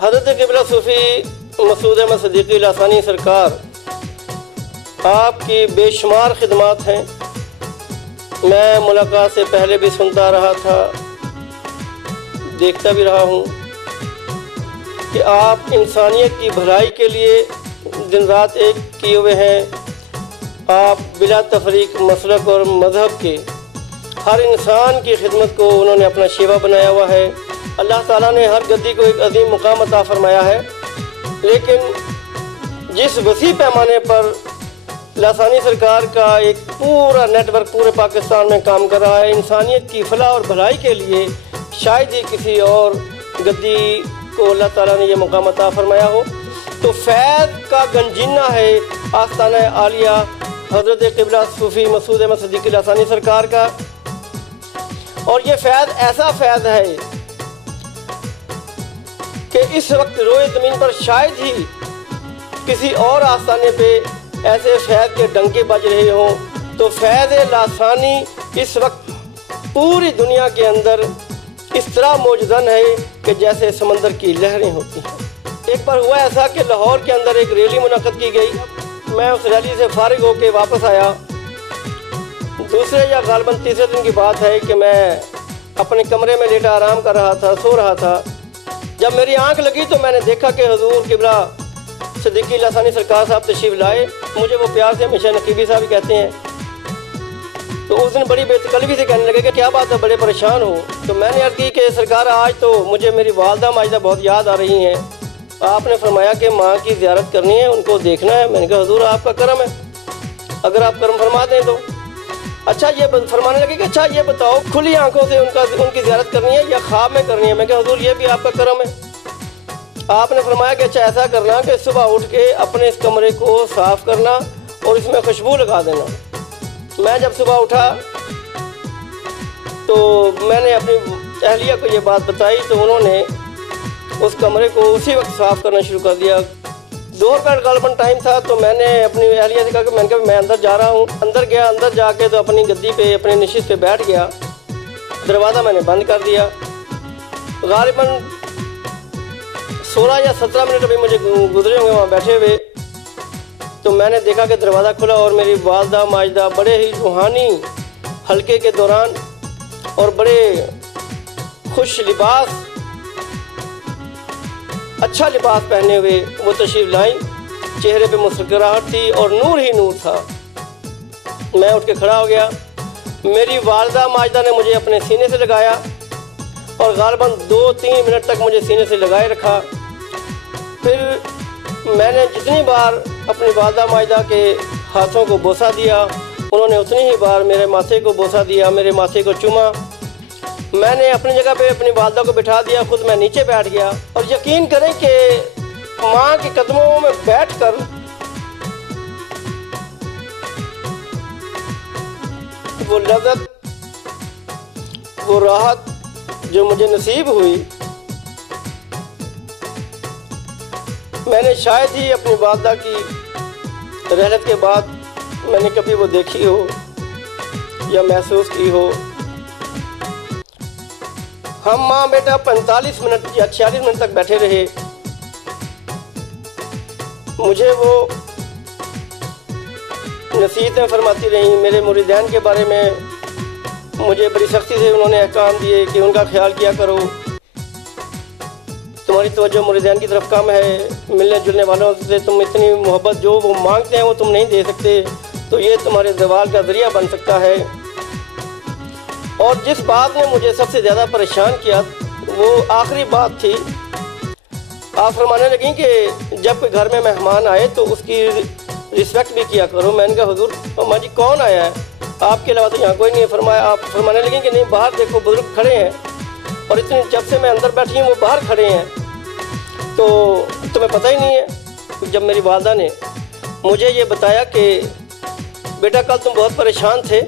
हज़रत क़िबला सूफ़ी मसूद अहमद सिद्दीक़ी लासानी सरकार, आपकी बेशुमार खिदमात हैं। मैं मुलाकात से पहले भी सुनता रहा था, देखता भी रहा हूँ कि आप इंसानियत की भलाई के लिए दिन रात एक किए हुए हैं। आप बिला तफरीक मसलक और मज़हब के हर इंसान की खिदमत को उन्होंने अपना शेवा बनाया हुआ है। अल्लाह ताला ने हर गद्दी को एक अजीम मुकाम अता फरमाया है, लेकिन जिस वसी पैमाने पर लासानी सरकार का एक पूरा नेटवर्क पूरे पाकिस्तान में काम कर रहा है इंसानियत की फलाह और भलाई के लिए, शायद ही किसी और गद्दी को अल्लाह ताला ने यह मुकाम अता फरमाया हो। तो फैज़ का गंजीना है आस्ताना आलिया हज़रत क़िबला सूफ़ी मसूद अहमद सिद्दीक़ी लासानी सरकार का। और ये फैज़ ऐसा फैज़ है कि इस वक्त रोए ज़मीन पर शायद ही किसी और आस्थाने पे ऐसे फैज़ के डंके बज रहे हों। तो फैज़ लासानी इस वक्त पूरी दुनिया के अंदर इस तरह मौजूदन है कि जैसे समंदर की लहरें होती हैं। एक बार हुआ ऐसा कि लाहौर के अंदर एक रैली मुनक़्क़द की गई। मैं उस रैली से फ़ारिग होकर वापस आया। दूसरे या ग़ालिबन तीसरे दिन की बात है कि मैं अपने कमरे में लेटा आराम कर रहा था, सो रहा था। जब मेरी आंख लगी तो मैंने देखा कि हुज़ूर क़िबला सिद्दीक़ी लासानी सरकार साहब तशरीफ़ लाए। मुझे वो प्यार से हमेशा नकीबी साहब कहते हैं। तो उस दिन बड़ी बेतकल्लफ़ी से कहने लगे कि क्या बात है, बड़े परेशान हो। तो मैंने अर्ज़ की कि सरकार आज तो मुझे मेरी वालदा माजिदा बहुत याद आ रही हैं। आपने फरमाया कि माँ की ज़ियारत करनी है, उनको देखना है। मैंने कहा हुज़ूर आपका करम है, अगर आप करम फरमा दें तो। अच्छा ये फरमाने लगे कि अच्छा ये बताओ खुली आंखों से उनकी ज़ियारत करनी है या ख्वाब में करनी है। मैं कहा हुज़ूर ये भी आपका करम है। आपने फरमाया कि अच्छा ऐसा करना कि सुबह उठ के अपने इस कमरे को साफ़ करना और इसमें खुशबू लगा देना। मैं जब सुबह उठा तो मैंने अपनी अहलिया को ये बात बताई, तो उन्होंने उस कमरे को उसी वक्त साफ़ करना शुरू कर दिया। दोपहर का ग़ालिबन टाइम था, तो मैंने अपनी अहलिया से कहा कि मैं अंदर जा रहा हूँ। अंदर गया, अंदर जाके तो अपनी गद्दी पे अपनी नशिस्त पे बैठ गया। दरवाज़ा मैंने बंद कर दिया। ग़ालिबन 16 या 17 मिनट अभी मुझे गुजरे होंगे वहाँ बैठे हुए। तो मैंने देखा कि दरवाज़ा खुला और मेरी वालदा माजिदा बड़े ही रूहानी हल्के के दौरान और बड़े खुश लिबास, अच्छा लिबास पहने हुए वो तशरीफ़ लाई। चेहरे पे मुस्कुराहट थी और नूर ही नूर था। मैं उठ के खड़ा हो गया। मेरी वालदा माजिदा ने मुझे अपने सीने से लगाया और ग़ालिबन 2-3 मिनट तक मुझे सीने से लगाए रखा। फिर मैंने जितनी बार अपनी वालदा माजिदा के हाथों को बोसा दिया, उन्होंने उतनी ही बार मेरे माथे को बोसा दिया, मेरे माथे को चूमा। मैंने अपनी जगह पे अपनी वालदा को बिठा दिया, खुद मैं नीचे बैठ गया। और यकीन करें कि माँ के कदमों में बैठकर वो लज़्ज़त, वो राहत जो मुझे नसीब हुई, मैंने शायद ही अपनी वालदा की रहलत के बाद मैंने कभी वो देखी हो या महसूस की हो। हम माँ बेटा 45 मिनट या 46 मिनट तक बैठे रहे। मुझे वो नसीहतें फरमाती रहीं। मेरे मुरीदान के बारे में मुझे बड़ी सख्ती से उन्होंने अहकाम दिए कि उनका ख्याल किया करो, तुम्हारी तवज्जो मुरीदान की तरफ कम है, मिलने जुलने वालों से तुम इतनी मोहब्बत जो वो मांगते हैं वो तुम नहीं दे सकते, तो ये तुम्हारे ज़वाल का ज़रिया बन सकता है। और जिस बात ने मुझे सबसे ज़्यादा परेशान किया वो आखिरी बात थी। आप फरमाने लगी कि जब कोई घर में मेहमान आए तो उसकी रिस्पेक्ट भी किया करो। मैंने कहा हुजूर अम्मा जी कौन आया है, आपके अलावा तो यहाँ कोई नहीं है। फरमाया आप फरमाने लगी कि नहीं बाहर देखो बुजुर्ग खड़े हैं, और इतनी जब से मैं अंदर बैठी हूँ वो बाहर खड़े हैं, तो तुम्हें पता ही नहीं है। जब मेरी वालदा ने मुझे ये बताया कि बेटा कल तुम बहुत परेशान थे,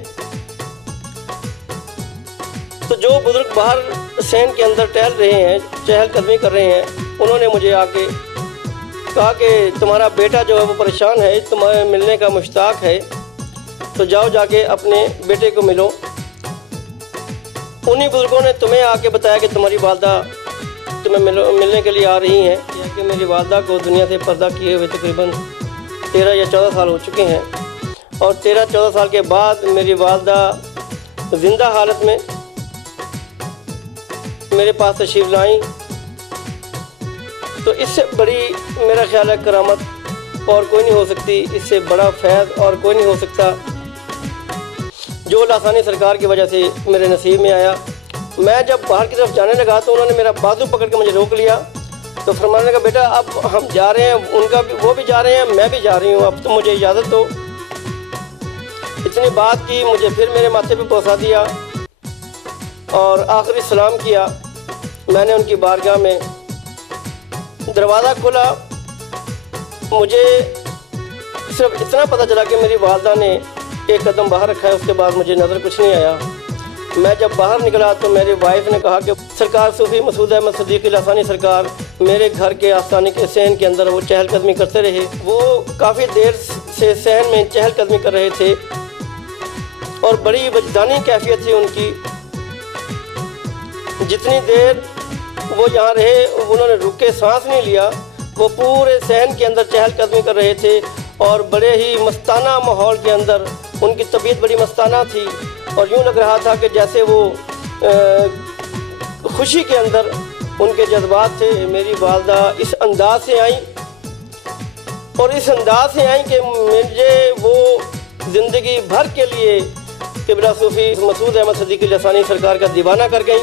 तो जो बुजुर्ग बाहर सैन के अंदर टहल रहे हैं, चहलकदमी कर रहे हैं, उन्होंने मुझे आके कहा कि तुम्हारा बेटा जो है वो परेशान है, तुम्हें मिलने का मुश्ताक है, तो जाओ जाके अपने बेटे को मिलो। उन्हीं बुजुर्गों ने तुम्हें आके बताया कि तुम्हारी वालदा वक्त में मिलने के लिए आ रही हैं। यह कि मेरी वालदा को दुनिया से पर्दा किए हुए तकरीबन 13 या 14 साल हो चुके हैं और 13-14 साल के बाद मेरी वालदा ज़िंदा हालत में मेरे पास तशरीफ़ लाई। तो इससे बड़ी मेरा ख्याल है करामत और कोई नहीं हो सकती, इससे बड़ा फैज़ और कोई नहीं हो सकता जो लासानी सरकार की वजह से मेरे नसीब में आया। मैं जब बाहर की तरफ जाने लगा तो उन्होंने मेरा बाजू पकड़ के मुझे रोक लिया। तो फरमाने लगा, बेटा अब हम जा रहे हैं, उनका भी वो भी जा रहे हैं, मैं भी जा रही हूँ, अब तो मुझे इजाज़त दो। इतनी बात की, मुझे फिर मेरे माथे पे पहुँचा दिया और आखिरी सलाम किया। मैंने उनकी बारगाह में दरवाज़ा खोला, मुझे सिर्फ इतना पता चला कि मेरी वालदा ने एक कदम बाहर रखा है, उसके बाद मुझे नज़र कुछ नहीं आया। मैं जब बाहर निकला तो मेरी वाइफ ने कहा कि सरकार सूफ़ी मसूद अहमद सिद्दीकी लासानी सरकार मेरे घर के आस्थाने के सहन के अंदर वो चहलकदमी करते रहे। वो काफ़ी देर से सहन में चहलकदमी कर रहे थे और बड़ी वजदानी कैफियत थी उनकी। जितनी देर वो यहाँ रहे उन्होंने रुक के सांस नहीं लिया, वो पूरे सहन के अंदर चहलकदमी कर रहे थे और बड़े ही मस्ताना माहौल के अंदर उनकी तबीयत बड़ी मस्ताना थी और यूँ लग रहा था कि जैसे वो खुशी के अंदर उनके जज्बात थे। मेरी वालदा इस अंदाज से आई और इस अंदाज से आई कि मुझे वो ज़िंदगी भर के लिए क़िबला सूफ़ी मसूद अहमद सिद्दीकी लासानी सरकार का दीवाना कर गई।